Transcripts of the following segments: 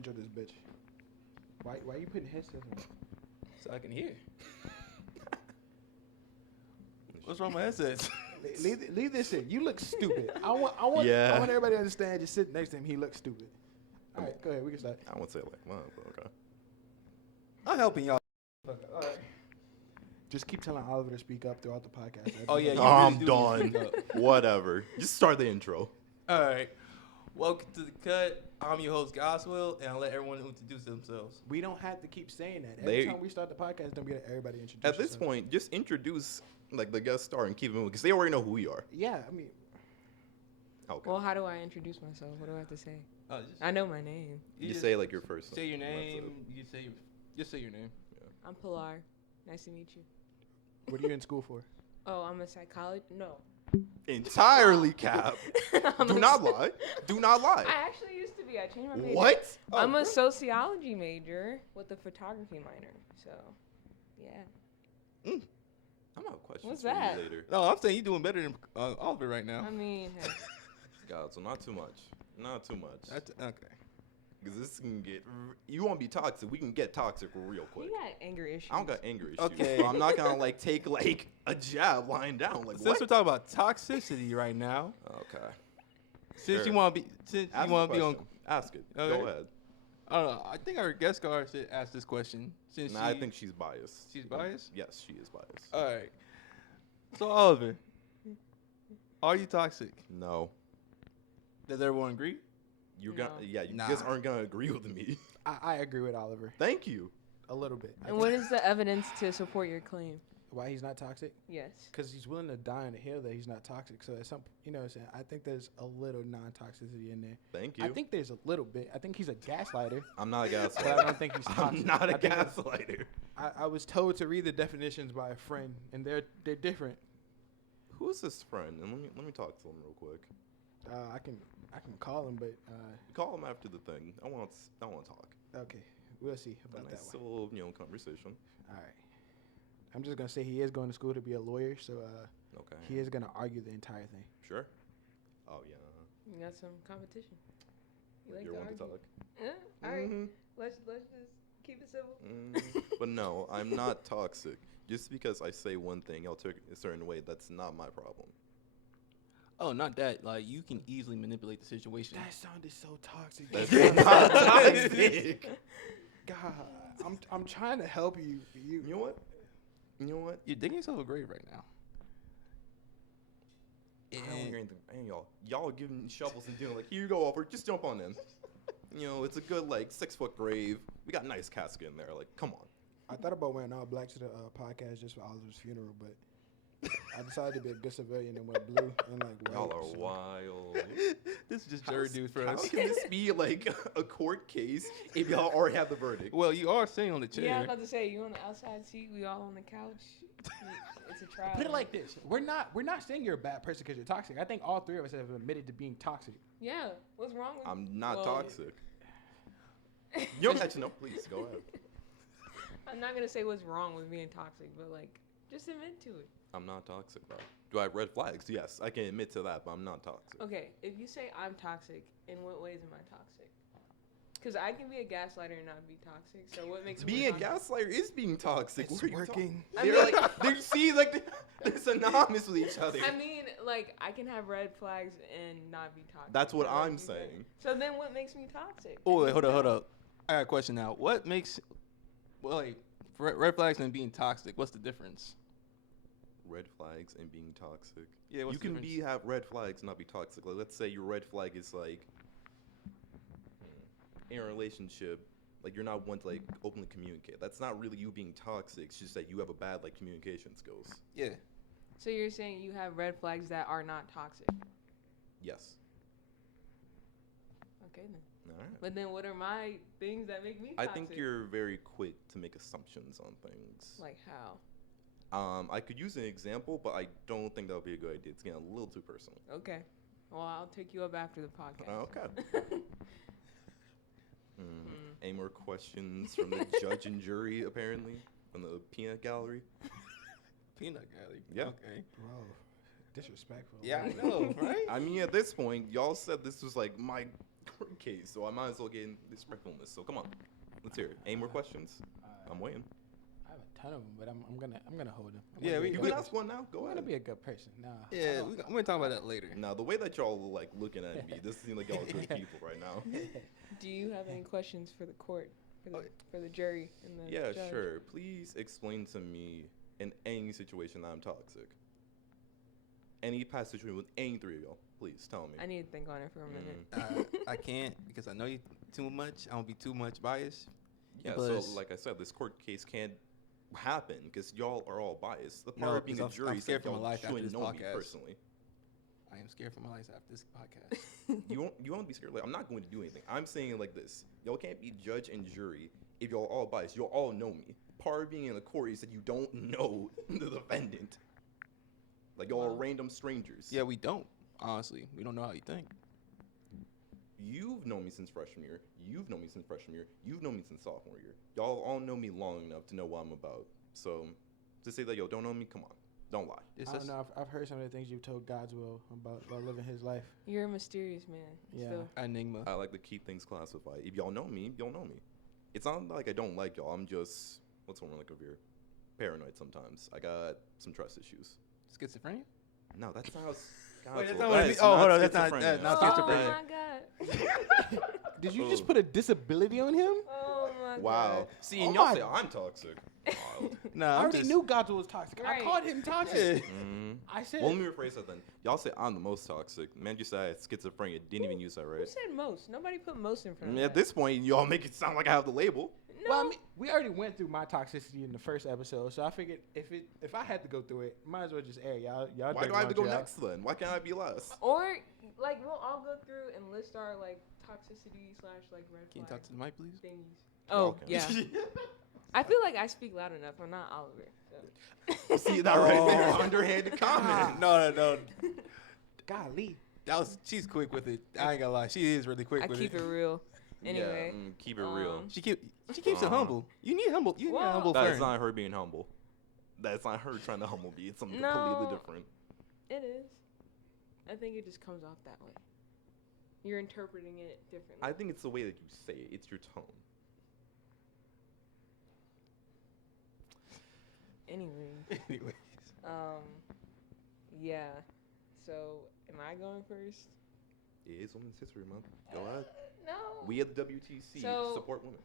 intro this bitch. Why you putting headsets on? So I can hear. What's wrong with my headsets? Leave this in. You look stupid. I want everybody to understand. Just sit next to him. He looks stupid. All right, go ahead. We can start. I won't say it like mine, but okay. I'm helping y'all. All right. Just keep telling Oliver to speak up throughout the podcast. Oh, yeah. You I'm really do done. need to speak up. Whatever. Just start the intro. All right. Welcome to the cut. I'm your host, Godswill, and I'll let everyone introduce themselves. We don't have to keep saying that. Every time we start the podcast, don't get everybody introduced. At this point, just introduce like the guest star and keep it moving because they already know who we are. Yeah, I mean. Okay. Well, how do I introduce myself? What do I have to say? I know my name. You say like your first say your name. name. You say just say your name. Yeah. I'm Pelarr. Nice to meet you. What are you in school for? Oh, I'm a psychologist. No. Entirely cap. Do not lie. Do not lie. I actually used to be. I changed my major. What? I'm a sociology major with a photography minor. So, yeah. I'm out of questions. What's for you that? later. No, I'm saying you're doing better than Oliver right now. I mean, hey. God, so not too much. Not too much. That's, okay. Because this can get. You won't be toxic. We can get toxic real quick. You got anger issues. I don't got anger issues. Okay. But I'm not gonna like take like a jab lying down. Like Since what? we're talking about toxicity right now, Okay. since Sure. you want to be, since Ask you want the to be on, question. Ask it. Okay. Go ahead. I don't know. I think our guest star should ask this question. Since Nah, I think she's biased. she's biased. Yes, she is biased. All right. So Oliver, are you toxic? No. Does everyone agree? You're gonna. No. Yeah, you Nah. guys aren't gonna agree with me. I agree with Oliver Thank you. a little bit. And what is the evidence to support your claim? Why he's not toxic? Yes. Because he's willing to die on the hill that he's not toxic. So at some, you know what I'm saying? I think there's a little non-toxicity in there. Thank you. I think there's a little bit. I think he's a gaslighter, I'm not a but I gaslighter. don't think he's I'm toxic. not a I think it's- gaslighter. I was told to read the definitions by a friend, and they're different. Who's this friend? And let me talk to him real quick. I can call him, but Call him after the thing. I want to talk. okay, we'll see A about nice that one. little conversation. All right. I'm just gonna say he is going to school to be a lawyer, so Okay. he is gonna argue the entire thing. Sure. Oh yeah. You got some competition. You like You're to one to argue? talk. Yeah. All right. Mhm. Let's just keep it simple. But no, I'm not toxic. Just because I say one thing, I'll take it a certain way. That's not my problem. Oh, not that. Like you can easily manipulate the situation. That sounded so toxic. That's God, not toxic. I'm trying to help you. You know what? You know what? You're digging yourself a grave right now. I don't hear anything. And y'all giving shovels and doing like, here you go, Oliver, just jump on in. You know, it's a good like 6-foot grave. We got nice casket in there. Like, come on. I thought about wearing all black to the podcast just for Oliver's funeral, but I decided to be a good civilian and went blue and like white. Y'all are so- wild. This is just jury duty for How us. can this be like a court case if y'all already have the verdict? Well, you are sitting on the chair. Yeah, I was about to say you on the outside seat. We all on the couch. It's a trial. Put it like this: we're not saying you're a bad person because you're toxic. I think all three of us have admitted to being toxic. Yeah. What's wrong with? I'm not Well, toxic. You don't actually know. Please go ahead. I'm not gonna say what's wrong with being toxic, but like, just admit to it. I'm not toxic though. Do I have red flags? Yes, I can admit to that, but I'm not toxic. Okay, if you say I'm toxic, in what ways am I toxic? Because I can be a gaslighter and not be toxic. So what makes me Being a gaslighter is being toxic. It's What are you working. I They're mean- like, they see, like, they're synonymous with each other. I mean, like, I can have red flags and not be toxic. That's what So, like, I'm you get- saying. So then what makes me toxic? Oh, wait, hold up. I got a question now. What makes, well, like, red flags and being toxic? What's the difference? Red flags and being toxic. Yeah, what's You the can difference? have red flags and not be toxic. Like, let's say your red flag is like in a relationship, like you're not one to like openly communicate. That's not really you being toxic. It's just that you have a bad like communication skills. Yeah. So you're saying you have red flags that are not toxic. Yes. Okay then. All right. But then what are my things that make me I toxic? think you're very quick to make assumptions on things. Like how? I could use an example, but I don't think that would be a good idea. It's getting a little too personal. Okay. Well, I'll take you up after the podcast. Okay. Any more questions from the judge and jury, apparently? From the peanut gallery? Peanut gallery. Yeah. Okay. Bro, disrespectful. Yeah, I know, right? I mean, at this point, y'all said this was like my court case, so I might as well get in this respectfulness. So come on, let's hear it. Any more questions? I'm waiting. I have a ton of them, but I'm gonna hold them. We You can ask one now. Go I'm ahead. gonna be a good person. Nah. Yeah, we're gonna talk about that later. Now, the way that y'all like looking at me, this seems like y'all good people right now. Do you have any questions for the court, for the jury, and the Yeah, judge? sure. Please explain to me in any situation that I'm toxic. Any past situation with any three of y'all, please tell me. I need to think on it for a minute. I can't because I know you too much. I don't be too much biased. Yeah, Plus- so like I said, this court case can't happen because y'all are all biased. The No, part of being a because I'm jury is scared that for my y'all life after shouldn't this know me podcast. personally. I am scared for my life after this podcast. You won't be scared. Like, I'm not going to do anything. I'm saying it like this. Y'all can't be judge and jury if y'all all biased. Y'all all know me. Part of being in the court is that you don't know the defendant. Like, y'all are random strangers. Yeah, we don't. Honestly, we don't know how you think. You've known me since freshman year. You've known me since freshman year. You've known me since sophomore year. Y'all all know me long enough to know what I'm about. So, to say that y'all don't know me, come on. Don't lie. It's I don't just know. I've heard some of the things you've told Godswill about living his life. You're a mysterious man. Yeah. Still. enigma. I like to keep things classified. If y'all know me, y'all know me. It's not like I don't like y'all. I'm just, what's one like over here? Paranoid sometimes. I got some trust issues. Schizophrenia? No, that sounds. Wait, that's Godswill, not what that it is is. Oh, hold on, that's schizophrenia. not Oh schizophrenia. my god. Did you just put a disability on him? Oh my Wow. god. See, Oh and y'all my- say I'm toxic. Wild. No, I I'm already just knew Godswill was toxic. Right. I called him toxic. Mhm. I said. Well, let me rephrase that then. Y'all say I'm the most toxic. Man, you said I had schizophrenia. Didn't even use that Who right. said most? Nobody put most in I front mean, of at that. this point, y'all make it sound like I have the label. No. Well, I mean, we already went through my toxicity in the first episode, so I figured if I had to go through it, might as well just air y'all. Why do I have to go next then? Why can't I be last? Or like we'll all go through and list our like toxicity / like red Can you flag talk to the mic, please? thingies. Oh Okay. yeah. I feel like I speak loud enough. I'm not Oliver. So. See that right there? Underhanded comment. No. Golly. That was she's quick with it. I ain't gonna lie. She is really quick I with keep it. it real. Anyway. Yeah, keep it real. She keeps it humble. You need humble. You need a Well, humble That friend. is not her being humble. That's not her trying to humble me. It's something No. completely different. It is. I think it just comes off that way. You're interpreting it differently. I think it's the way that you say it. It's your tone. Anyway. Anyways. Yeah. So, am I going first? It is Women's History Month. Go ahead. No. We at the WTC So- support women.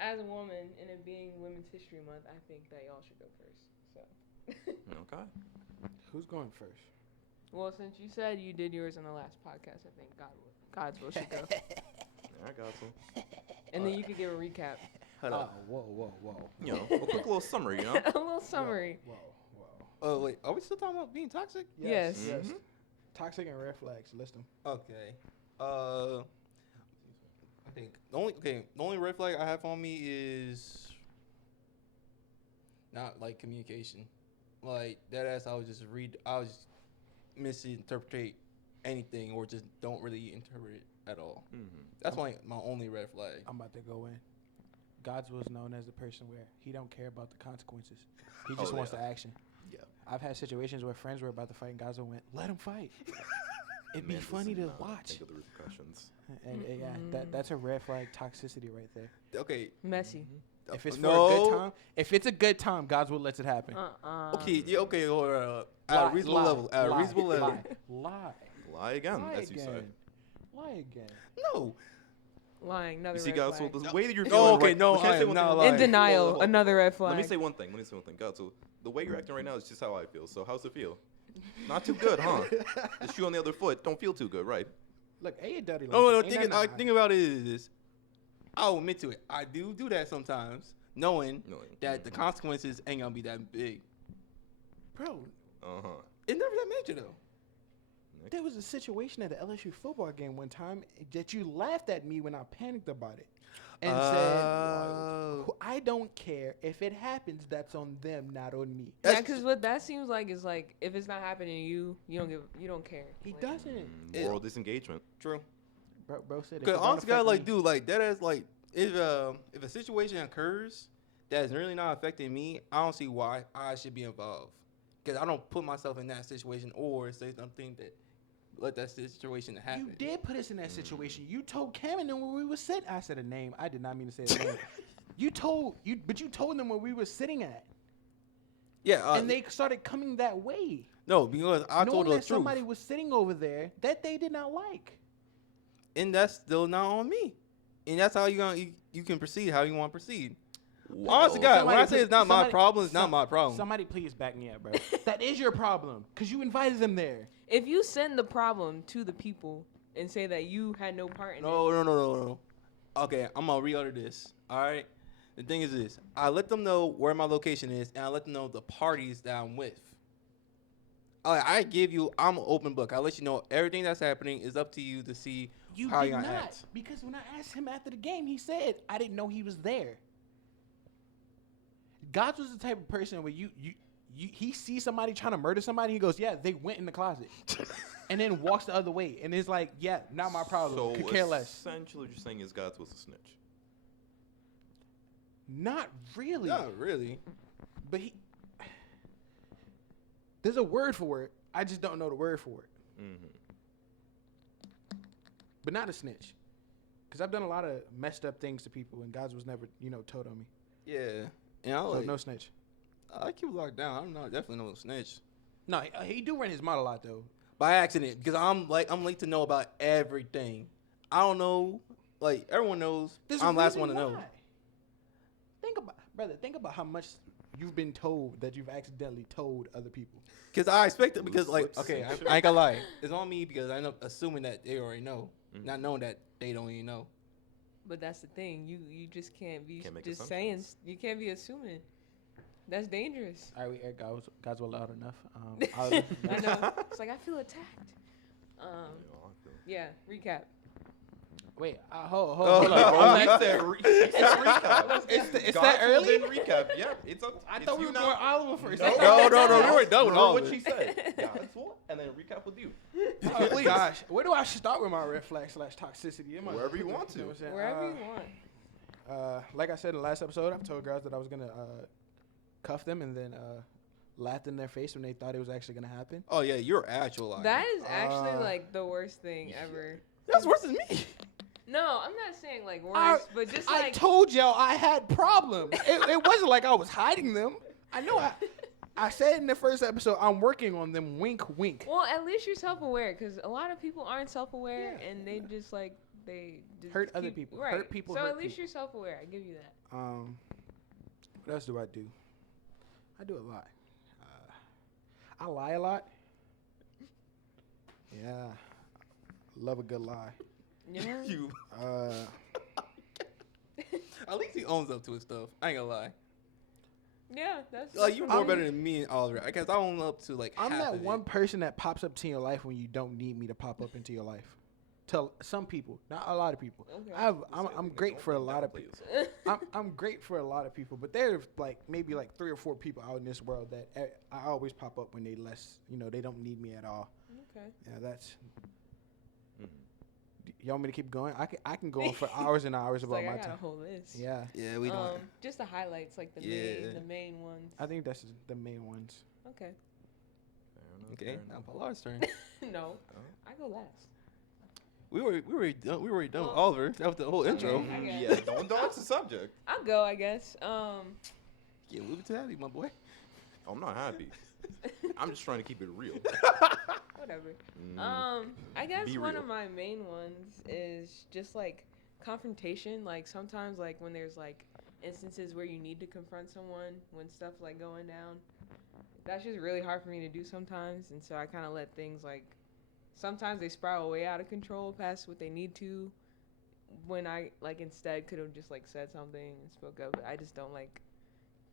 As a woman, and it being Women's History Month, I think that y'all should go first. So. Okay. Who's going first? Well, since you said you did yours in the last podcast, I think Godswill should go. I got some. And then you could give a recap. Hold Oh, up. whoa. You know, a quick little summary, you know? A little summary. Whoa. Oh wait, are we still talking about being toxic? Yes. Mhm. Toxic and red flags. List them. Okay. I think the only red flag I have on me is not like communication. Like that ass, I was just misinterpret anything or just don't really interpret it at all. Mm-hmm. That's my only red flag. I'm about to go in. Godswill's known as the person where he don't care about the consequences. He just wants yeah. the action. Yeah. I've had situations where friends were about to fight and Godswill went, let him fight. It'd be Man funny does to not watch. Think of the repercussions. And yeah, that's a red flag toxicity right there. Okay. Messy. If it's for No. a good time, if it's a good time, Godswill lets it happen. Okay. Yeah. Okay. Or at Lie, a reasonable lie, level. At a lie, reasonable level. Lie. Lie again, Lie as you again. said. Lie again. No. Lying. Another You see, red guys, flag. so the way that you're No, feeling okay, right, no, can I I say am one not thing? lying. In denial. Hold on. Another red flag. Let me say one thing. God, so the way you're acting right now is just how I feel. So how's it feel? Not too good, huh? The shoe on the other foot don't feel too good, right? Look, A and dirty. No. Ain't nothing to hide. Think about it is, I'll admit to it. I do that sometimes, knowing No. that the consequences ain't gonna be that big. Bro, Uh-huh. It's never that major though. there was a situation at an LSU football game one time that you laughed at me when I panicked about it. And said, I don't care. If it happens, that's on them, not on me. Yeah, because what that seems like is like if it's not happening to you, you don't care. He Like, doesn't. Moral disengagement. True. Bro said, if it Because don't honestly, God, affect like, me- dude, like that is like if a situation occurs that's really not affecting me, I don't see why I should be involved. Because I don't put myself in that situation or say something that let that situation happen. You did put us in that situation. You told Cam and them where we were sitting. I said a name. I did not mean to say a name. You told them where we were sitting at. Yeah, And they started coming that way. no, because I told Knowing the that truth, somebody was sitting over there that they did not like. and that's still not on me. And that's how you can proceed how you want to proceed. Honestly, God, when I say it's not my problem, it's not my problem. Somebody please back me up, bro. That is your problem because you invited them there. If you send the problem to the people and say that you had no part in it. No. Okay, I'm gonna reorder this. All right. The thing is this: I let them know where my location is, and I let them know the parties that I'm with. I'm an open book. I let you know everything that's happening. Is up to you to see You how did you're not, gonna act. because when I asked him after the game, he said I didn't know he was there. Gods was the type of person where he sees somebody trying to murder somebody, he goes, yeah, they went in the closet, and then walks the other way, and it's like, yeah, not my problem. So Could care less. essentially, what you're saying is Gods was a snitch. Not really, Not really. but there's a word for it. I just don't know the word for it. Mm-hmm. But not a snitch, because I've done a lot of messed up things to people, and Gods was never, told on me. Yeah. And So no snitch. I keep it locked down. I'm not definitely no snitch. No, he do run his mouth a lot though. By accident, because I'm late to know about everything. I don't know. Like everyone knows, There's I'm a last reason one to know. why. Think about how much you've been told that you've accidentally told other people. Because I expect it. Because Flip okay, side. I ain't gonna lie. It's on me because I know assuming that they already know, Mhm. not knowing that they don't even know. But that's the thing. You just can't be Can't make just saying. assumptions. You can't be assuming. That's dangerous. All right, we aired Gods were loud enough. I know. It's like I feel attacked. Yeah. Recap. Wait, hold Oh, on. bro, He said recap. It's that early? Recap. Yeah, it's up. I it's thought we you were now. going Oliver first. No, we were done with Remember all what of she it. said. Godswill, and then recap with you. Oh Please. gosh, where do I start with my red flag / toxicity? Wherever you want to. know what I'm saying? Wherever you want. Like I said in the last episode, I told girls that I was gonna cuff them and then laughed in their face when they thought it was actually gonna happen. Oh yeah, you're actual lying. That is actually Uh, like the worst thing ever. That's worse than me. No, I'm not saying like worse, but just I like told y'all I had problems. It wasn't like I was hiding them. I know I said in the first episode I'm working on them. Wink, wink. well, at least you're self-aware because a lot of people aren't self-aware Yeah. and they just like they just Hurt other keep- people. Right. Hurt people, So hurt at least people. you're self-aware. I give you that. What else do? I do a lot. I lie a lot. Yeah, love a good lie. Yeah. You. At least he owns up to his stuff. I ain't gonna lie. Yeah, that's Like you're more I'm- better than me and Oliver. Because I own up to like I'm half that of one it. person that pops up to your life when you don't need me to pop up into your life. To some people, not a lot of people. Okay. I'm great for a lot of people. I'm great for a lot of people, but there's like maybe like 3 or 4 people out in this world that I always pop up when they they don't need me at all. Okay. Yeah, that's. Y'all want me to keep going? I can go on for hours and hours It's about like I my got a time. whole list. Yeah, Yeah, we don't. Just the highlights, like the Yeah. main ones. I think that's the main ones. Okay. Okay, now Pelarr's turn. No, Oh. I go last. We were done. We were done with Well, Oliver. That was the whole intro. okay. I guess. Yeah, don't dodge the subject. I'll go, I guess. Yeah, move it to Abby, my boy. I'm not happy. I'm just trying to keep it real. Whatever. Mm. I guess Be one real. of my main ones is just like confrontation. Like sometimes, like when there's like instances where you need to confront someone when stuff's like going down. That's just really hard for me to do sometimes, and so I kind of let things like. Sometimes they spiral way out of control past what they need to. When I like instead could have just like said something and spoke up. But I just don't like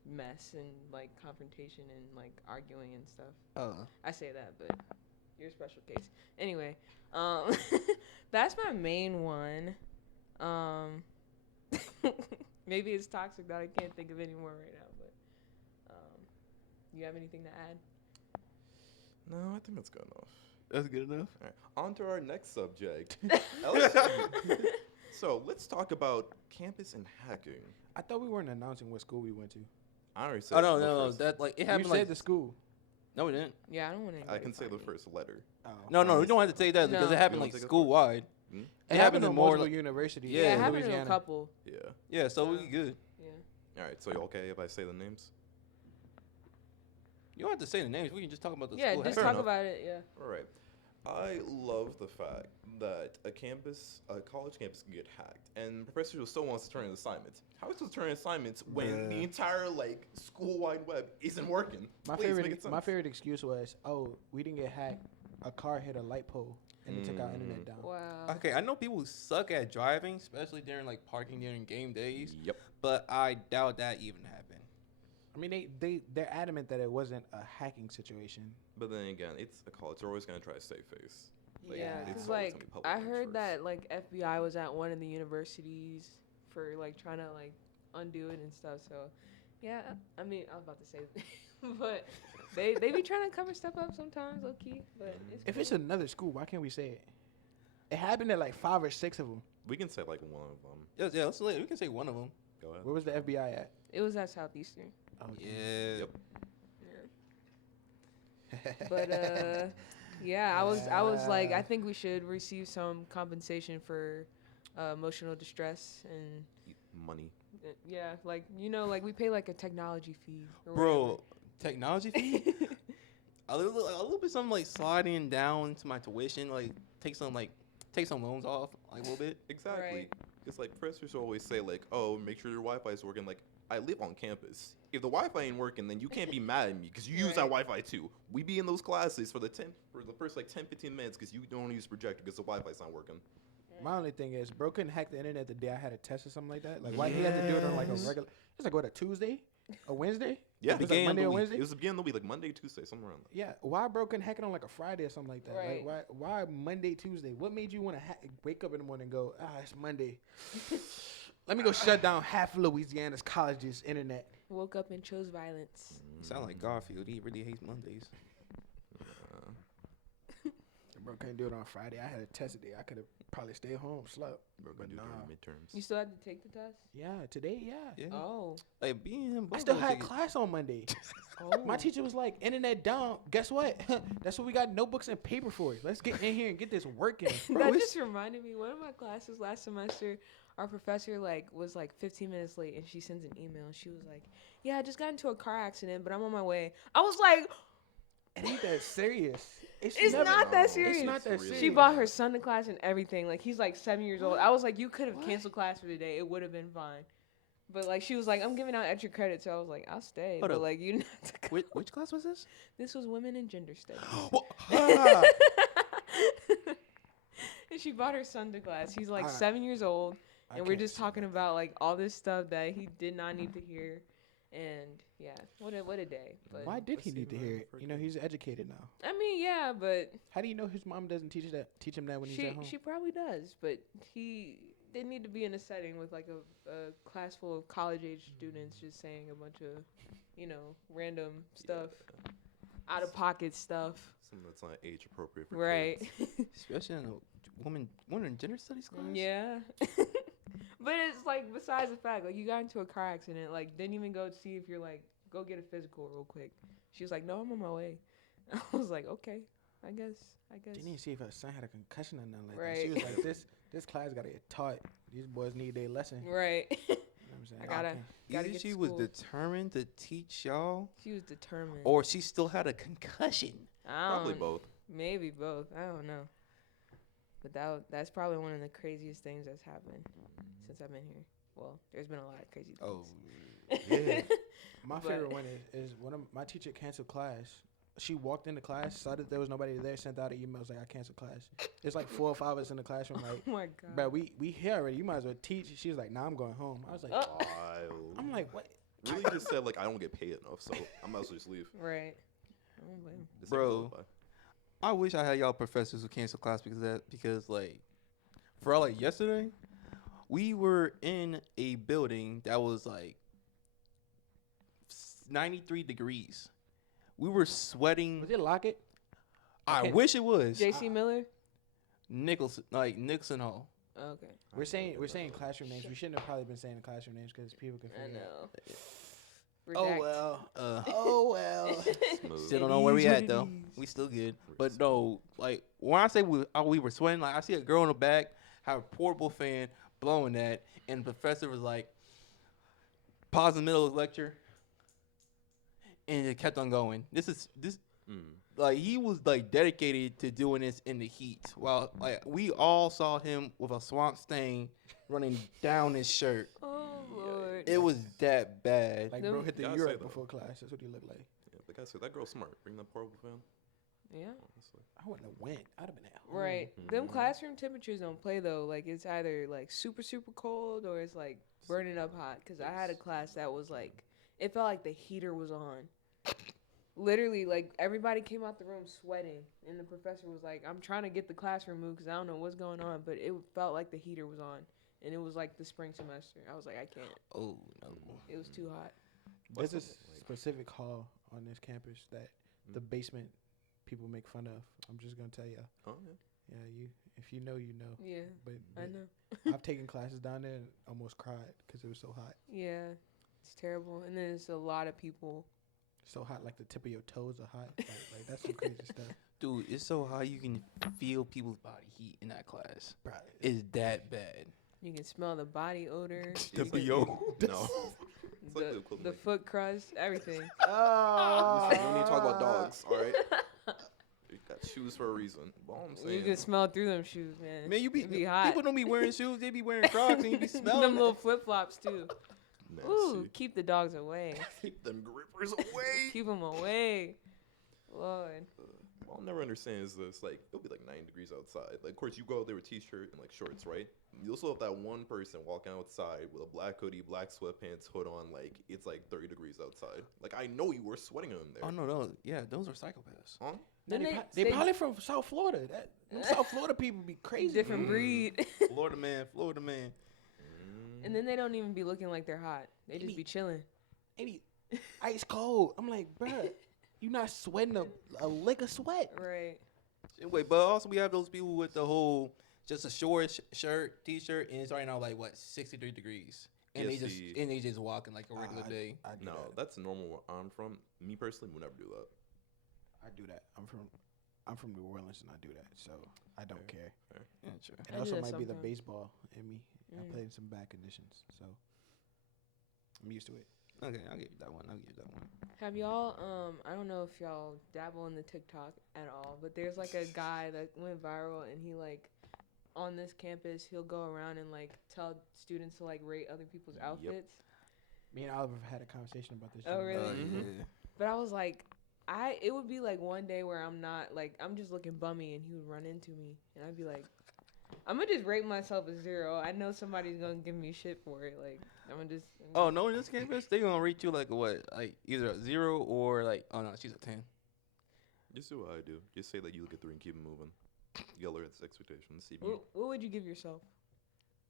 mess and like confrontation and like arguing and stuff. I say that, but you're a special case. Anyway, that's my main one. Maybe it's toxic that I can't think of any more right now. But you have anything to add? No, I think that's good enough. That's good enough. All right, on to our next subject. LSU. So let's talk about campus and hacking. I thought we weren't announcing what school we went to. I already said. Oh no, go no, first. that like it You happened said like the school. No, we didn't. Yeah, I don't want to. I can say the first letter. Oh. No, we don't have to say that because No. it happened You like don't take it school wide. Hmm? It happened in in more multiple like- universities. Yeah, Yeah, it in happened to a Louisiana. couple. Yeah. Yeah, so we good. Yeah. All right. So you okay if I say the names? You don't have to say the names. We can just talk about the Yeah, school. just Fair talk enough. about it. Yeah. All right. I love the fact that a college campus can get hacked, and professors still wants to turn in assignments. How is supposed to turn in assignments when Bruh. the entire like school-wide web isn't working? My Please make it favorite, sense. my favorite excuse was, "Oh, we didn't get hacked. A car hit a light pole and it took our internet down." Wow. Okay, I know people who suck at driving, especially during like parking during game days, Yep. but I doubt that even happened. I mean, they're adamant that it wasn't a hacking situation. But then again, it's a college. They're always gonna try to save face. Like, Yeah, it's because always like gonna be public I heard interest. that like FBI was at one of the universities for like trying to like undo it and stuff. So yeah, I mean I was about to say, but they be trying to cover stuff up sometimes, low key. But If it's another school, why can't we say it? It happened at like 5 or 6 of them. We can say like one of them. Yeah, we can say one of them. Go ahead. Where was the FBI at? it was at Southeastern. Oh, Yeah. Yep. But yeah, I was like, I think we should receive some compensation for emotional distress and Money. yeah, like like we pay like a technology fee. Or Bro, technology fee? a little bit something like sliding down to my tuition, like take some loans off, like a little bit. Exactly. Right. Because like professors always say like, oh, make sure your Wi-Fi is working. Like, I live on campus. If the Wi-Fi ain't working, then you can't be mad at me because you use that Right. Wi-Fi too. We be in those classes for the first like 10-15 minutes because you don't use projector because the Wi-Fi's not working. My only thing is, bro couldn't hack the internet the day I had a test or something like that. Like, why he had to do it on like a Yes. regular? It's like what, a Tuesday, a Wednesday? Yeah, It was like beginning of Monday the or week. Wednesday. It was the beginning of the week, like Monday, Tuesday, somewhere around there. Yeah, why bro couldn't hack it on like a Friday or something like that? Right. Like, why Monday, Tuesday? What made you want to wake up in the morning and go, it's Monday. Let me go shut down half Louisiana's college's internet. Woke up and chose violence. You sound like Garfield. He really hates Mondays. Bro couldn't do it on Friday. I had a test today. I could have probably stayed home, slept. We're But gonna do nah. during midterms. You still had to take the test? Yeah, today, yeah. Yeah. Oh. Like being. I still had class on Monday. Oh. My teacher was like, internet down. Guess what? That's what we got notebooks and paper for. Let's get in here and get this working. That just reminded me. One of my classes last semester, our professor was 15 minutes late, and she sends an email. And she was like, "Yeah, I just got into a car accident, but I'm on my way." I was like, It ain't that serious. It's never- not that It's serious. It's not that Really? serious. She brought her son to class and everything. Like he's like 7 years old. I was like, you could have canceled class for today. It would have been fine. But like she was like, I'm giving out extra credit, so I was like, I'll stay. Hold but up. like you didn't have to come. Which class was this? This was women and gender studies. Ah, And she brought her son to class. He's like Alright. 7 years old, I and we're can't just say talking that. about like all this stuff that he did not need to hear. And yeah, what a day. But Why did he Let's need see to what hear I'm it? for You know, he's educated now. I mean, yeah, but How do you know his mom doesn't teach him that when he's at home? she probably does. But he didn't need to be in a setting with like a class full of college age students just saying a bunch of, random stuff, out of pocket stuff. Something that's not age appropriate for Right. kids. Especially in a woman and gender studies class. Yeah. But it's like besides the fact, like you got into a car accident, like didn't even go see if you're like go get a physical real quick. She was like, "No, I'm on my way." I was like, "Okay, I guess." Didn't even see if her son had a concussion or nothing like that. Right. She was like, this class got to get taught. These boys need their lesson. You know Right. what I'm saying? I gotta- Okay. Gotta Either get to she was school. determined to teach y'all, She was determined. or she still had a concussion. Probably both. Maybe both. I don't know. But that's probably one of the craziest things that's happened since I've been here. Well, there's been a lot of crazy Oh, things. Yeah. My But- favorite one is one of my teacher canceled class. She walked into class, saw that there was nobody there, sent out an email, was like, I canceled class. There's like 4 or 5 of us in the classroom, like, Oh my god. but we here already. You might as well teach. She was like, nah, I'm going home. I was like, Oh. Wild. I'm like, what? Really just said like I don't get paid enough, so I might as well just leave. Right. I don't blame 'em. Just Bro. simplify. I wish I had y'all professors who canceled class because like, for all like yesterday, we were in a building that was like 93 degrees. We were sweating. Was it Lockett? I Okay. wish it was J.C. Miller. Nicholson Hall. Okay. We're saying classroom names. We shouldn't have probably been saying the classroom names because people can I forget. know. Oh Redact. well. Uh, Oh well. Smooth. Still don't know where we is what at it though. is. We still good. But no, like when I say we were sweating, like I see a girl in the back have a portable fan blowing that, and the professor was like, pause in the middle of the lecture, and it kept on going. This like he was like dedicated to doing this in the heat. While like we all saw him with a swamp stain running down his shirt. Oh Lord. It was that bad. Like Them- bro hit the Gotta say Europe though. before class. That's what he looked like. Yeah, the guy said that girl's smart. Bring that portable fan. Yeah. Honestly. I wouldn't have went. I'd have been at home. Right. Them Mhm. classroom temperatures don't play though. Like it's either like super super cold or it's like burning up hot. Cause I had a class that was like it felt like the heater was on. Literally, like everybody came out the room sweating, and the professor was like, "I'm trying to get the classroom moved because I don't know what's going on." But it felt like the heater was on, and it was like the spring semester. I was like, "I can't." Oh no. It was too hot. There's a What's up, like- specific hall on this campus that the basement people make fun of. I'm just gonna tell you. Oh yeah. Yeah, you. If you know, you know. Yeah, But, I but know. I've taken classes down there and almost cried because it was so hot. Yeah, it's terrible. And then it's a lot of people. So hot, like the tip of your toes are hot. Like that's some crazy stuff. Dude, it's so hot you can feel people's body heat in that class. Bro, It's that bad. You can smell the body odor, It's The like- BO. No. It's like the the equivalent. foot crust, everything. Oh, Listen, you don't need to talk about dogs, all right? You got shoes for a reason. All I'm saying. You can smell through them shoes, man. Man, you be, It'd be hot. people don't be wearing shoes, they be wearing Crocs and you be smelling them that. little flip flops too. Nasty. Ooh, keep the dogs away. Keep them grippers away. Keep them away. Lord. What I'll never understand is this, like, it'll be like 9 degrees outside. Like, of course, you go out there with t-shirt and, like, shorts, right? You also have that one person walking outside with a black hoodie, black sweatpants, hood on, like, it's like 30 degrees outside. Like, I know you were sweating on there. Oh no, yeah, those are psychopaths. Huh? Then they probably from South Florida. Them South Florida people be crazy. different breed. Florida man, Florida man. And then they don't even be looking like they're hot. They just be chilling. Maybe ice cold. I'm like, bruh, you not sweating a lick of sweat. Right. Wait, but also we have those people with the whole just a short shirt, t-shirt, and it's right now like what 63 degrees, and Yeah, they just walking like a regular day. I do No, that. that's normal where I'm from. Me personally would never do that. I do that. I'm from New Orleans and I do that, so I don't care. Yeah, sure. It I do also that might be the sometimes. baseball in me. I Mm. played in some bad conditions, so I'm used to it. Okay, I'll give you that one. Have y'all, I don't know if y'all dabble in the TikTok at all, but there's like a guy that went viral and he like, on this campus, he'll go around and like tell students to like rate other people's Yep. outfits. Me and Oliver have had a conversation about this. Oh, shit. really? Yeah. But I was like, it would be like one day where I'm not like, I'm just looking bummy and he would run into me and I'd be like, I'm gonna just rate myself a 0. I know somebody's gonna give me shit for it. Like, I'm gonna just. Oh no, in this campus they gonna rate you like a what, like either a 0 or like oh no, she's a 10. Just do what I do. Just say that you look at 3 and keep it moving. You gotta lower its expectations. See if What, you, what would you give yourself?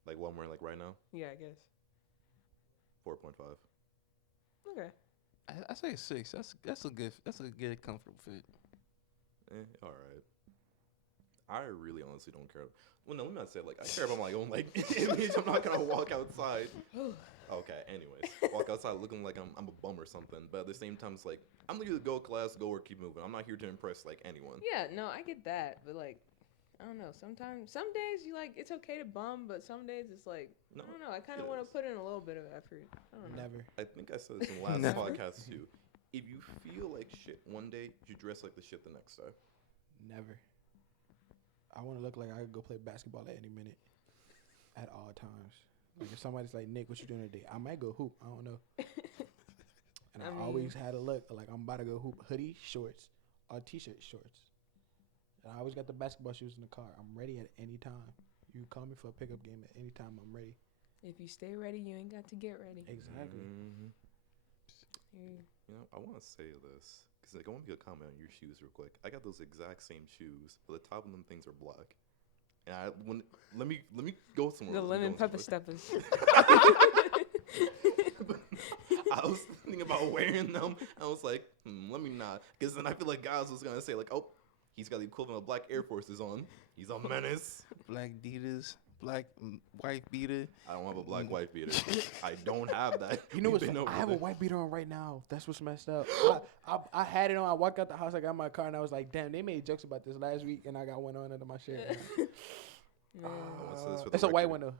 like what I'm wearing like right now, Yeah, I guess. 4.5. Okay. I say a 6. That's a good comfortable fit. All right. I really honestly don't care. Well, no, let me not say it, like I care about my own like image. I'm not gonna walk outside. Okay, anyways, walk outside looking like I'm a bum or something. But at the same time, it's like I'm literally go class, go work, keep moving. I'm not here to impress like anyone. Yeah, no, I get that, but like, I don't know. Sometimes, some days you like it's okay to bum, but some days it's like No, I don't know. I kind it of want to is. put in a little bit of effort. I don't know. Never. I think I said this in the last Never. podcast too. If you feel like shit one day, you dress like the shit the next day. Never. I want to look like I could go play basketball at any minute, at all times. Like if somebody's like, Nick, what you doing today? I might go hoop. I don't know. And I, I mean- always had a look like I'm about to go hoop. Hoodie, shorts, or t-shirt, shorts. And I always got the basketball shoes in the car. I'm ready at any time. You call me for a pickup game at any time. I'm ready. If you stay ready, you ain't got to get ready. Exactly. Mhm. You- You know, I want to say this because like I want to get a comment on your shoes real quick. I got those exact same shoes, but the top of them things are black. And let me go somewhere. The Let me lemon go pepper somewhere. steppers. I was thinking about wearing them. I was like, let me not, because then I feel like guys was gonna say like, oh, he's got the equivalent of black Air Forces on. He's a menace. Black Adidas, black wife beater. I don't have a black wife beater. I don't have that. You know We've what's? been over I have a this. white beater on right now. That's what's messed up. I had it on. I walked out the house. I got my car, and I was like, "Damn!" They made jokes about this last week, and I got one on under my shirt. Man. What's this for the It's a white record? one though.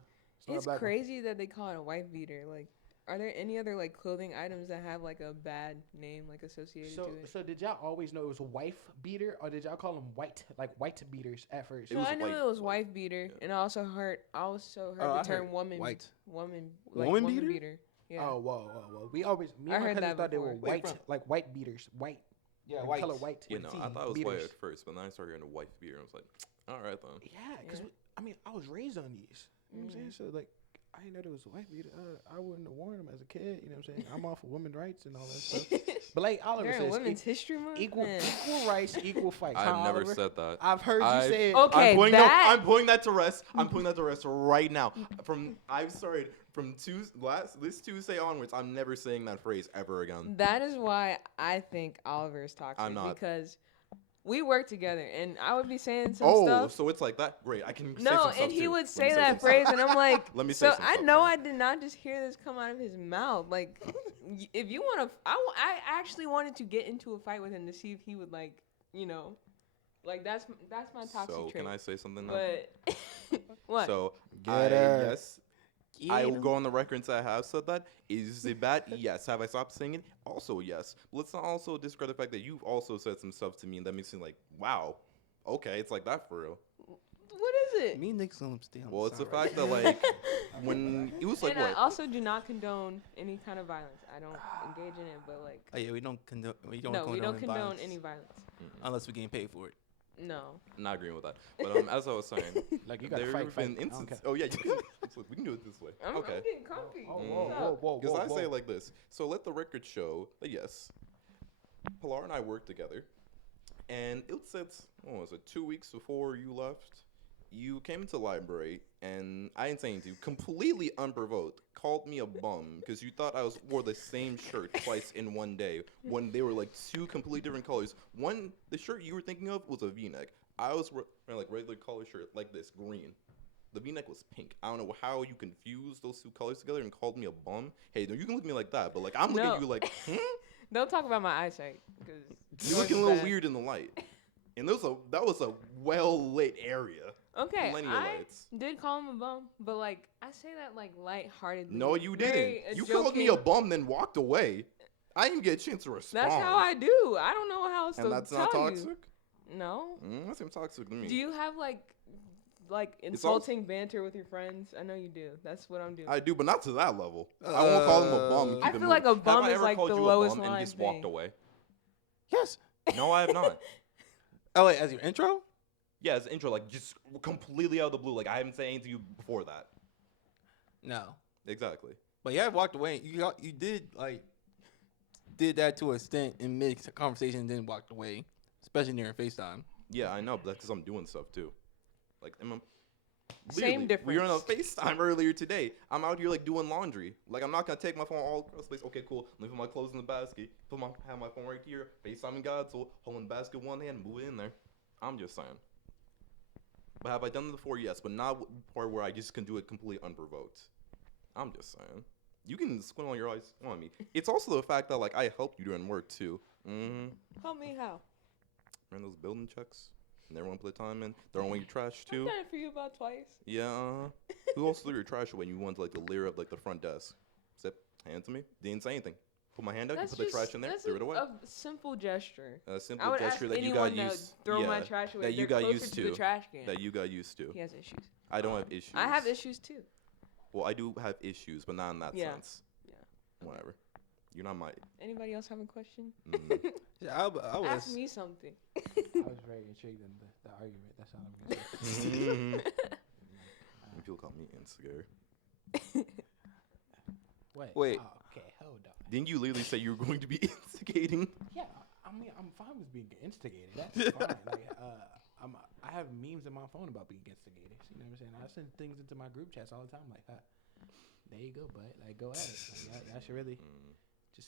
not a It's black one. crazy that they call it a wife beater. Like, are there any other like clothing items that have like a bad name like associated So, to it? so did y'all always know it was a wife beater, or did y'all call them white beaters at first? It So was I knew white, it was white. wife beater, and I also heard Oh, the I term heard woman white. woman Woman woman beater? Yeah. Oh, whoa. We always, me I and my heard cousins that thought they before. were Wait, white, from- like white beaters, white. Yeah, like color white. You with know, T, I thought it was white beaters. at first, but then I started hearing a wife beater. I was like, all right then. Yeah, because Yeah. I mean, I was raised on these. You know what I'm saying? So like, I didn't know there was a white beater. I wouldn't have worn them as a kid. You know what I'm saying? I'm all for women's rights and all that stuff. But like Oliver During says, Women's History Month. equal Man. rights, equal fights. I've Huh, never Oliver? said that. I've heard you I've- say it. Okay, I'm putting that- I'm putting that to rest. I'm putting that to rest right now. I've started from this Tuesday onwards. I'm never saying that phrase ever again. That is why I think Oliver is toxic. I'm not. Because we work together, and I would be saying some Oh, stuff. so it's like that? Great. I can. say No, some stuff and he too. would Let me say some that stuff. phrase, and I'm like, Let me say so some I stuff, know then. I did not just hear this come out of his mouth. Like, if you want to, I actually wanted to get into a fight with him to see if he would like that's my toxic So trait. can I say something now? But what? So Get her. yes, I will go on the record and say I have said that. Is it bad? Yes. Have I stopped saying it? Also yes. But let's not also discredit the fact that you've also said some stuff to me, and that makes me like, wow, okay, it's like that for real. What is it? Me and Nick's gonna stay on Well, the it's the side right fact that like when it was like And I what? also do not condone any kind of violence. I don't engage in it, but like, Oh, yeah, we don't condone. We don't no, we don't condone violence any violence. unless we're getting paid for it. No. Not agreeing with that. But as I was saying, Like you got to there fight. have been I don't instances. care. Oh yeah, look, we can do it this way. I'm Okay. getting comfy. Oh, What's up? whoa. Because I say it like this. So let the record show that yes, Pelarr and I worked together, and it said, what was it, 2 weeks before you left, you came into the library, and I didn't say anything, completely unprovoked, called me a bum because you thought I wore the same shirt twice in one day when they were like two completely different colors. One, the shirt you were thinking of was a V-neck. I was wearing like regular color shirt like this, green. The V-neck was pink. I don't know how you confused those two colors together and called me a bum. Hey, you can look at me like that, but like I'm looking No. at you like, Don't talk about my eyesight, because you're looking a little weird in the light. And that was a well lit area. Okay, Plenty of I lights. did call him a bum, but like I say that like lightheartedly. No, you didn't. very, You called me a joking. bum, then walked away. I didn't get a chance to respond. That's how I do. I don't know how else to And that's tell not toxic. you. No. That seems toxic to me. Do you have like It's also- insulting banter with your friends? I know you do. That's what I'm doing. I do, but not to that level. I won't call him a bum. and I keep it feel like moving. a bum have I is ever like called the you lowest a bum and line just walked thing. away? Yes. No, I have not. Oh wait, as your intro? Yeah, as an intro, like just completely out of the blue. Like I haven't said anything to you before that. No. Exactly. But yeah, I walked away. You did that to a extent in mid conversation, then walked away, especially during FaceTime. Yeah, I know, but that's because I'm doing stuff too. Like, Same literally, we were on a difference. FaceTime earlier today. I'm out here like doing laundry. Like, I'm not gonna take my phone all across the place. Okay, cool. Let me put my clothes in the basket. Have my phone right here. FaceTime Godswill. Holding the basket in one hand, move it in there. I'm just saying. But have I done it before? Yes, but not the part where I just can do it completely unprovoked. I'm just saying. You can squint all your eyes on me. It's also the fact that like I helped you during work too. Mm-hmm. Help me how? Ran those building checks. And everyone put time in. Throwing away your trash I've too. done it for you about twice. Yeah. Who also threw your trash away? And you went to like the leer of like the front desk. Said, hand it to me. Didn't say anything. Put my hand out. That's You put the trash in there. that's Threw it away. a simple gesture. A I simple would gesture ask that you anyone got to used. throw my yeah, trash away. that you They're got closer used to the to. trash can. That you got used to. He has issues. I don't have issues. I have issues too. Well, I do have issues, but not in that Yeah. sense. Yeah. Whatever. You're not my. Anybody else have a question? Yeah, I was. Ask me something. I was very intrigued in the argument. That's all I'm gonna say. People call me instigator. Wait. Oh, okay, hold on. Didn't you literally say you were going to be instigating? Yeah, I mean, I'm fine with being instigated. That's fine. Like, I have memes in my phone about being instigated. You know what I'm saying? I send things into my group chats all the time. Like, there you go, bud. Like, go at it. Like, I should really just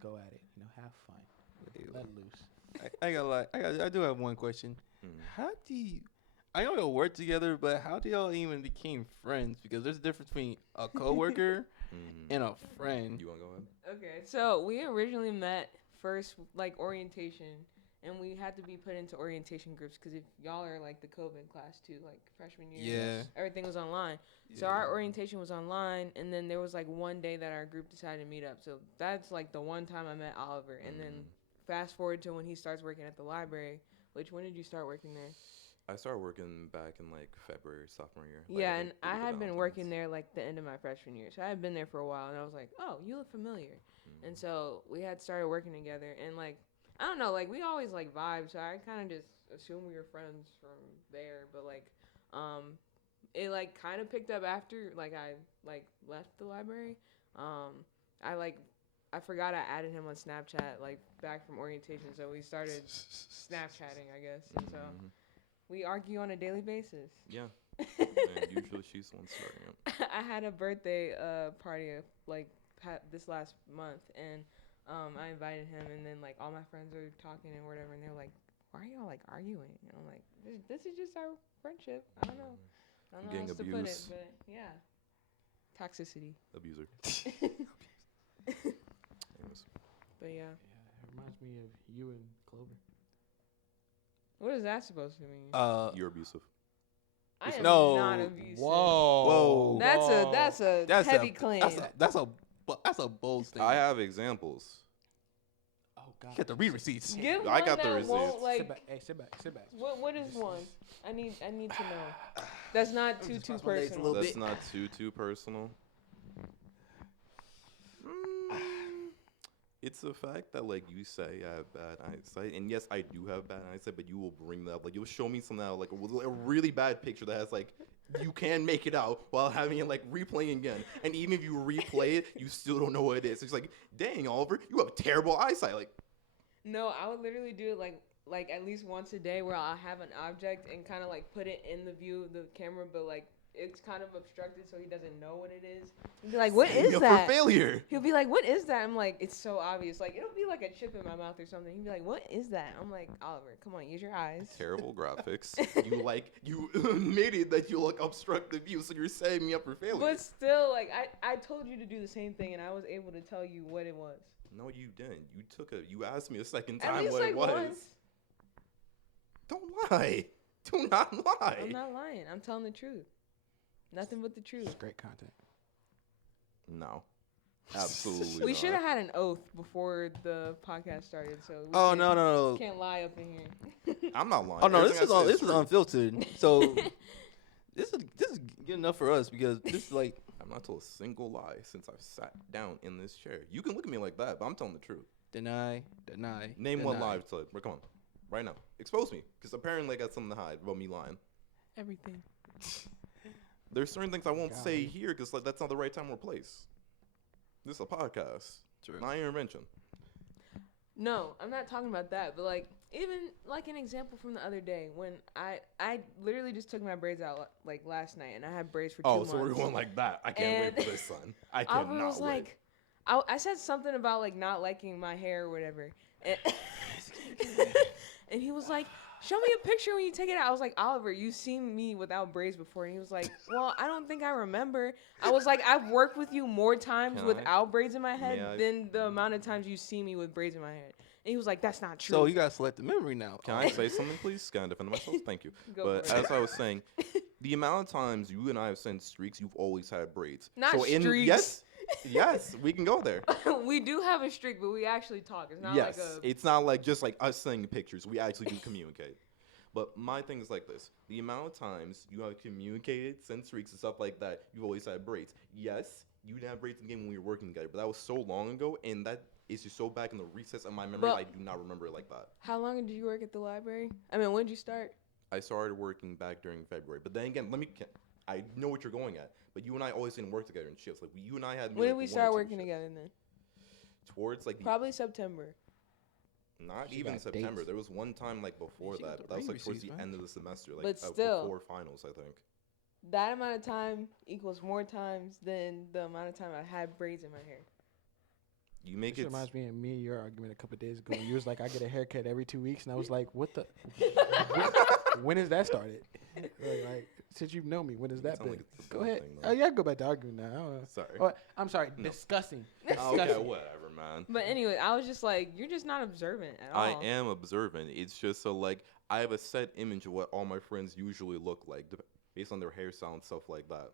go at it. You know, have fun. Let loose. I got like I do have one question. Mm. How do you? I know y'all work together, but how do y'all even became friends? Because there's a difference between a coworker and a friend. You want to go ahead? Okay, so we originally met first like orientation, and we had to be put into orientation groups because if y'all are like the COVID class too, like freshman year, Yeah. everything was online. So Yeah. our orientation was online, and then there was like one day that our group decided to meet up. So that's like the one time I met Oliver, and then fast forward to when he starts working at the library. Which when did you start working there? I started working back in like February, sophomore year. Yeah, and I had been working there like the end of my freshman year, so I had been there for a while, and I was like, oh, you look familiar. And so we had started working together, and like I don't know, like we always like vibe, so I kind of just assumed we were friends from there. But like, it like kind of picked up after like I like left the library. I forgot I added him on Snapchat like back from orientation, so we started Snapchatting, I guess, and so we argue on a daily basis. Yeah. And usually she's the one starting it. I had a birthday party like this last month, and I invited him, and then like all my friends are talking and whatever, and they're like, "Why are y'all like arguing?" And I'm like, "This is just our friendship. I don't know how else to put it, but yeah, toxicity, Abuser. but yeah." It reminds me of you and Clover. What is that supposed to mean? You're abusive. I am no. not abusive. Whoa. That's a heavy claim. That's a bold statement. I have examples. Oh God. You got the read receipts. Give I one got the that receipts. won't, like, Sit back. Hey, sit back. what is one? I need to know. That's not too cross my legs a personal. little That's bit. not too personal. It's the fact that, like you say, I have bad eyesight. And yes, I do have bad eyesight, but you will bring that up. Like, you'll show me something out, like a really bad picture that has, like, you can make it out while having it, like, replaying again. And even if you replay it, you still don't know what it is. It's like, dang, Oliver, you have terrible eyesight. Like, No, I would literally do it like at least once a day where I'll have an object and kind of like put it in the view of the camera, but like it's kind of obstructed so he doesn't know what it is. He'll be like, "What setting me is up that?" for failure. He'll be like, "What is that?" I'm like, "It's so obvious. Like it'll be like a chip in my mouth or something." He'll be like, "What is that?" I'm like, "Oliver, come on, use your eyes." Terrible graphics. You admitted that you like obstruct the view, so you're setting me up for failure. But still, like I told you to do the same thing, and I was able to tell you what it was. No, you didn't. You asked me a second At time least what like it was. once. Don't lie. Do not lie. I'm not lying. I'm telling the truth. Nothing but the truth. It's great content. No. Absolutely We not. should have had an oath before the podcast started, so we Oh can't- no. can't lie up in here. I'm not lying. Oh no, Everything I say this is true. unfiltered. So this is good enough for us because this is like I've not told a single lie since I've sat down in this chair. You can look at me like that, but I'm telling the truth. deny. Name one deny. lie I've told. Come on. Right now. Expose me. Because apparently I got something to hide about me lying. Everything. There's certain things I won't say Golly. here because like, that's not the right time or place. This is a podcast. True. Not an intervention. No, I'm not talking about that, but like even like an example from the other day when I literally just took my braids out like last night and I had braids for 2 months. So we're going like that. I can't wait And for this, son. I Oliver cannot was wait. like, I said something about like not liking my hair or whatever, and, and he was like, "Show me a picture when you take it out." I was like, "Oliver, you've seen me without braids before," and he was like, "Well, I don't think I remember." I was like, "I've worked with you more times Can without braids in my head May I- than the amount of times you see me with braids in my head." And he was like, "That's not true." So you got selective memory now. Can I say something, please? Can I defend myself? Thank you. Go But for it. as I was saying, the amount of times you and I have sent streaks, you've always had braids. Not so streaks. Yes, we can go there. We do have a streak, but we actually talk. It's not Yes, like a. it's not like just like us sending pictures. We actually do communicate. But my thing is like this: the amount of times you have communicated, sent streaks and stuff like that, you've always had braids. Yes, you didn't have braids in the game when we were working together, but that was so long ago, and that is just so back in the recess of my memory. But- I do not remember it like that. How long did you work at the library? I mean, when did you start? I started working back during February, but then again, I know what you're going at, but you and I always didn't work together in shifts. Like you and I had. When did like, we 1 or start 2 working shifts. together then? Towards like the, Probably September. not She even got September. dates. There was one time like before she got that, the but that was like read towards the receipts, man. end of the semester, like But still. before finals, I think. That amount of time equals more times than the amount of time I had braids in my hair. You make This it. reminds me of me and your argument a couple of days ago. You was like, I get a haircut every 2 weeks, and I was like, what the? when has that started? Like, since you've known me, when has that Sound been? like it's a Go bad ahead. thing, though. Oh yeah, go back to arguing now. I don't know. Sorry. Oh, I'm sorry. No. Discussing. Oh, okay, Discussing. whatever, man. But anyway, I was just like, you're just not observant at all. I am observant. It's just so like I have a set image of what all my friends usually look like based on their hairstyle and stuff like that.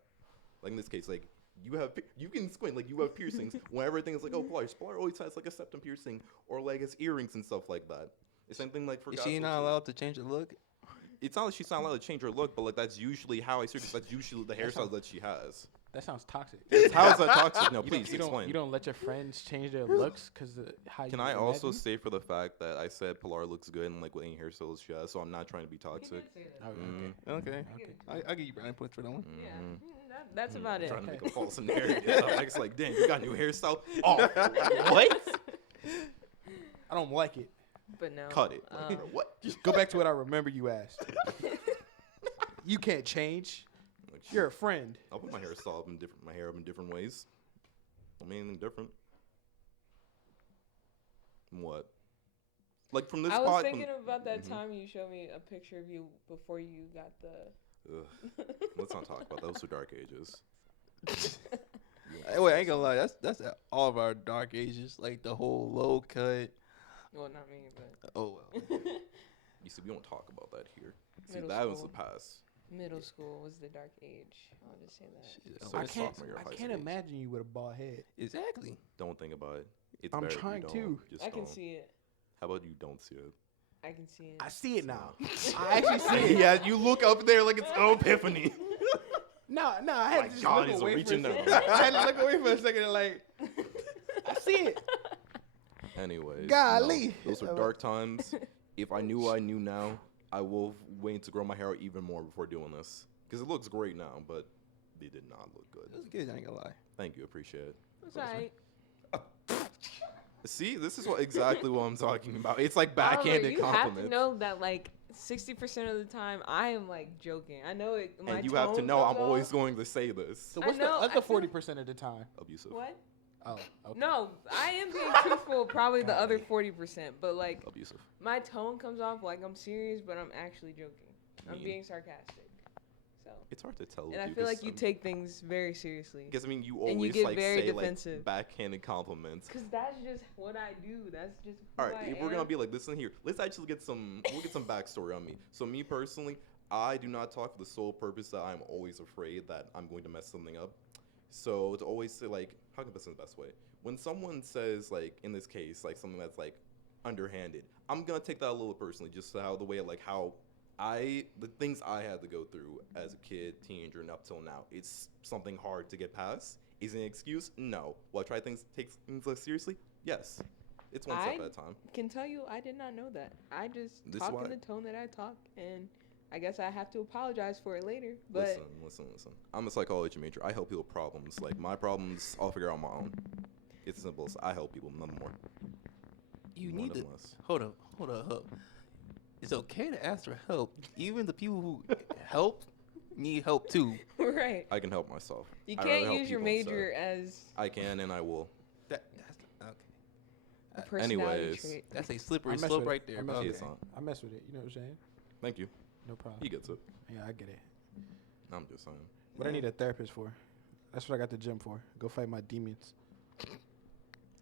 Like in this case, like you can squint, like you have piercings. When everything is like, oh, Pelarr always has like a septum piercing or like his earrings and stuff like that. The same thing like for Is she Godswill, not too. allowed to change her look? It's not that she's not allowed to change her look, but like that's usually how I see her. 'Cause that's usually the hairstyle that she has. That sounds toxic. How is that toxic? No, You don't- please you don't, explain. you don't let your friends change their looks because how Can you I also imagine? say for the fact that I said Pelarr looks good and like with any hairstyles she has, so I'm not trying to be toxic. Okay. Okay. Okay. I'll give you brownie points for that one. Yeah, Mhm. that's about it. Trying to make a false narrative. It's like, damn, you got a new hairstyle. Oh, what? I don't like it. But no. Cut it. Like, what? Go back to what I remember you asked. You can't change. Like, You're a friend. I'll put my hairstyle up in my hair up in different ways. I mean, anything different. What? Like from this I was spot. thinking about that Mhm. time you showed me a picture of you before you got the. Ugh, let's not talk about those. Those were dark ages. Hey, wait, I ain't gonna lie. That's all of our dark ages. Like the whole low cut. Well, not me, but Oh well. You see, we don't talk about that here. See, Middle that was the school. past. middle school was the dark age. I'll just say that. Shit, So I it's can't. sophomore year of I high can't school. imagine you with a bald head. Exactly. Don't think about it. It's I'm better if you trying don't. to. Just I can don't. see it. How about you don't see it? I can see it. I see it now. I actually see it. Yeah, you look up there like it's an epiphany. No, I my had to just God, look he's away for a reaching second. down. I had to look away for a second and like, I see it. Anyways, Golly. no, those were dark times. If I knew what I knew now, I will wait to grow my hair out even more before doing this. Because it looks great now, but it did not look good. It was good. I ain't gonna lie. Thank you, appreciate it. It's alright. See, this is exactly what I'm talking about. It's like Oliver, backhanded you have compliments. to know that like 60% of the time I am like joking. I know it. My And you have to tone know I'm comes always off. going to say this. So I what's know, the I other feel- 40% of the time? Abusive. What? Oh, okay. No, I am being truthful. Probably the other 40%, but like Abusive. my tone comes off like I'm serious, but I'm actually joking. I'm Mean. being sarcastic. So, It's hard to tell. and I feel like you take things very seriously. Because I mean, you and you always get like very say defensive. like backhanded compliments. Cause that's just what I do. That's just who All right, I if am. we're gonna be like, listen here, let's actually get some. We'll get some backstory on me. So me personally, I do not talk for the sole purpose that I'm always afraid that I'm going to mess something up. So to always say like, how can I put this in the best way? When someone says like, in this case, like something that's like underhanded, I'm gonna take that a little personally, just how the way like how the things I had to go through as a kid, teenager, and up till now, it's something hard to get past. Is it an excuse? No. Will I try take things less seriously? Yes. It's one step I- at a time. Can tell you, I did not know that. I just This talk why- in the tone that I talk, and I guess I have to apologize for it later. But Listen. I'm a psychology major. I help people with problems. Like my problems, I'll figure out on my own. It's simple. I help people, none more. You None need to less. hold up. It's okay to ask for help. Even the people who help need help too. right, I can help myself. you I'd rather can't help use your people instead. major as I can and I will. That's okay. a personality anyways. trait. That's a I slippery mess slope with it. right there. I mess bro. with It's it. not. I mess with it. You know what I'm saying? Thank you. No problem. He gets it. Yeah, I get it. I'm just saying. What I need a therapist for. That's what I got the gym for. Go fight my demons. It's as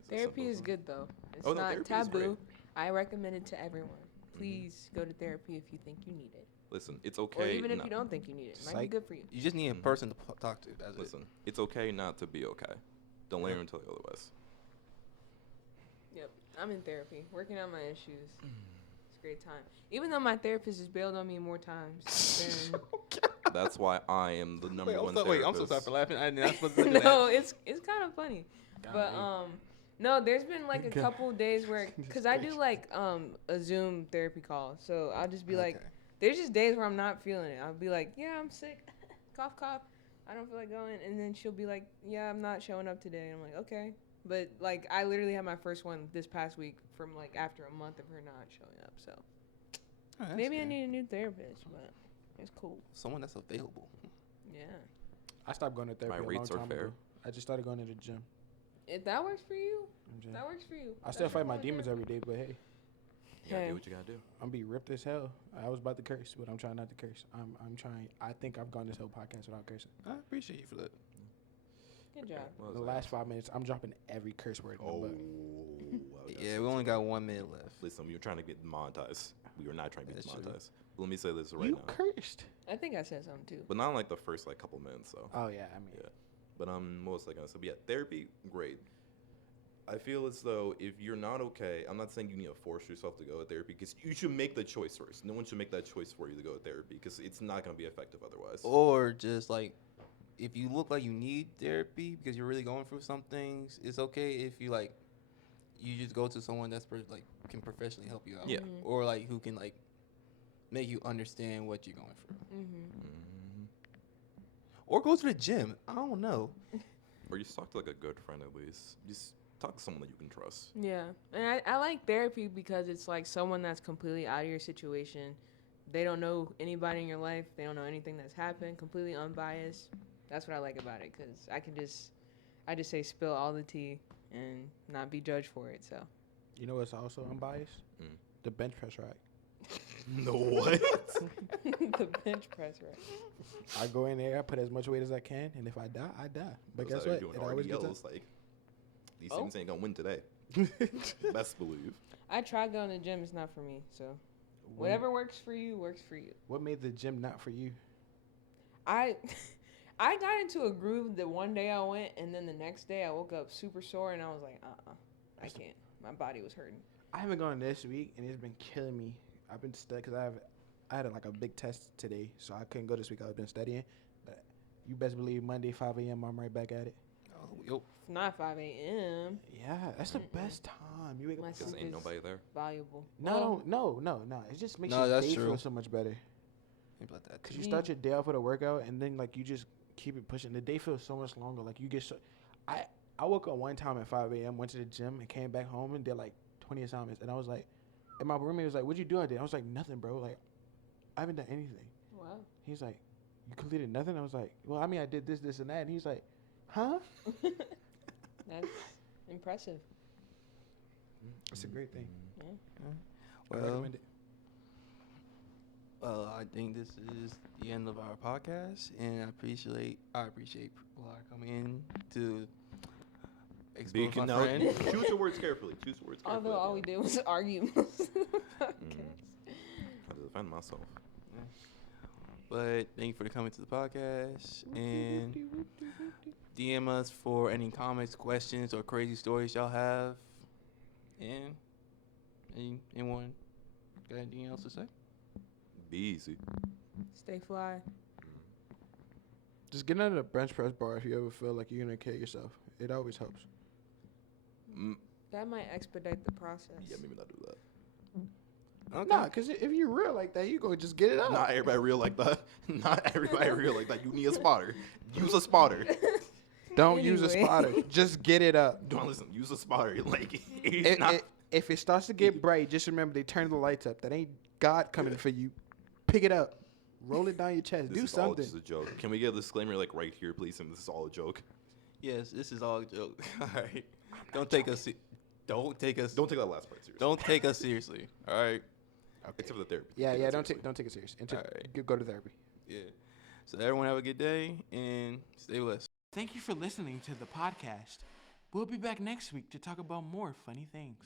Therapy simple is as that. good though. It's Oh, no, not therapy is great. taboo. I recommend it to everyone. Please go to therapy if you think you need it, Listen, it's or okay. even if not- you don't think you need it. It might be Psych. good for you. You just need a Mhm. person to talk to. That's it. Listen, it's okay not to be okay. Don't let anyone tell you otherwise. Yep, I'm in therapy, working on my issues. It's a great time. Even though my therapist has bailed on me more times than That's why I am the number one therapist. I'm so sorry for laughing. I didn't supposed to do no, that. it's kind of funny. But no, there's been like a God. couple days where, cause I do like a Zoom therapy call, so I'll just be like, there's just days where I'm not feeling it. I'll be like, yeah, I'm sick, cough cough, I don't feel like going, and then she'll be like, yeah, I'm not showing up today. And I'm like, okay, but like I literally had my first one this past week from like after a month of her not showing up, so Oh, that's maybe I good. need a new therapist, but it's cool. Someone that's available. Yeah, I stopped going to therapy a long rates are time fair. ago. I just started going to the gym. if that works for you, I'm just- that works for you. I still That's your fight my point demons there. every day, but hey, You gotta Hey. do what you gotta do. I'm be ripped as hell. I was about to curse, but I'm trying not to curse. I'm trying. I think I've gone this whole podcast without cursing. I appreciate you for that. Good job. What was The that? last 5 minutes, I'm dropping every curse word in Oh. the book. Wow, Yeah, we only got 1 minute left. Listen, we were trying to get monetized. We were not trying to get That's true. monetized. But let me say this right You now. cursed. I think I said something too. But not like the first like couple minutes, so. Oh yeah, I mean, Yeah. But what was I gonna say? But yeah, therapy, great. I feel as though if you're not okay, I'm not saying you need to force yourself to go to therapy because you should make the choice first. No one should make that choice for you to go to therapy because it's not gonna be effective otherwise. Or just like, if you look like you need therapy because you're really going through some things, it's okay if you like, you just go to someone that's like can professionally help you out. Yeah. Or like who can like make you understand what you're going through. Mhm. Or go to the gym. I don't know. Or you just talk to like a good friend at least. Just talk to someone that you can trust. Yeah, and I like therapy because it's like someone that's completely out of your situation. They don't know anybody in your life. They don't know anything that's happened. Completely unbiased. That's what I like about it because I just say spill all the tea and not be judged for it. So you know what's also unbiased? Mm. The bench press rack. No what? the bench press, right? I go in there, I put as much weight as I can, and if I die, I die. But guess what? It always gets up. Like these Oh. teams ain't gonna win today. Best believe. I tried going to the gym. It's not for me. So whatever works for you works for you. What made the gym not for you? I I got into a groove that one day I went, and then the next day I woke up super sore, and I was like, I can't. My body was hurting. I haven't gone this week, and it's been killing me. I've been stuck because I had like a big test today, so I couldn't go this week. I've been studying, but you best believe Monday 5 a.m. I'm right back at it. Oh, yo. Not 5 a.m. Yeah, that's the best time. You wake up. My Because sleep ain't is nobody there. valuable. No. It just makes No, your that's day true. feel so much better. Think about that. Cause you start your day off with a workout, and then like you just keep it pushing. The day feels so much longer. Like you get so. I woke up one time at 5 a.m. Went to the gym and came back home and did like 20 assignments, and I was like, and my roommate was like, "What'd you do?" I did. I was like, "Nothing, bro. Like, I haven't done anything." Wow. He's like, "You completed nothing?" I was like, "Well, I mean, I did this, this, and that." And he's like, "Huh?" That's impressive. It's a great thing. Yeah. I Well, recommend it. I think this is the end of our podcast, and I appreciate people are coming in to expose my friend. Choose your words carefully. Choose your words carefully. Although all we did was argue most of the podcast. I had to defend myself. But thank you for coming to the podcast, and DM us for any comments, questions, or crazy stories y'all have. And anyone got anything else to say? Be easy. Stay fly. Just get under the bench press bar if you ever feel like you're gonna kill yourself. It always helps. That might expedite the process. Yeah, maybe not do that. Okay. Nah, cause if you're real like that, you go just get it up. Not everybody real like that. Not everybody real like that. You need a spotter. Use a spotter. Don't use a Anyway. spotter. Just get it up. Don't listen. Use a spotter. Like it's If it starts to get bright, just remember they turn the lights up. That ain't God coming for you. Pick it up. Roll it down your chest. This Do is all something. just a joke. Can we get a disclaimer like right here, please? And this is all a joke. Yes, this is all a joke. All right. Don't take us Don't take that last part seriously. Don't take us seriously. All right. Except for the therapy. Yeah, Take yeah. that Don't seriously. take it serious. And Alright. go to therapy. Yeah. So everyone have a good day and stay blessed. Thank you for listening to the podcast. We'll be back next week to talk about more funny things.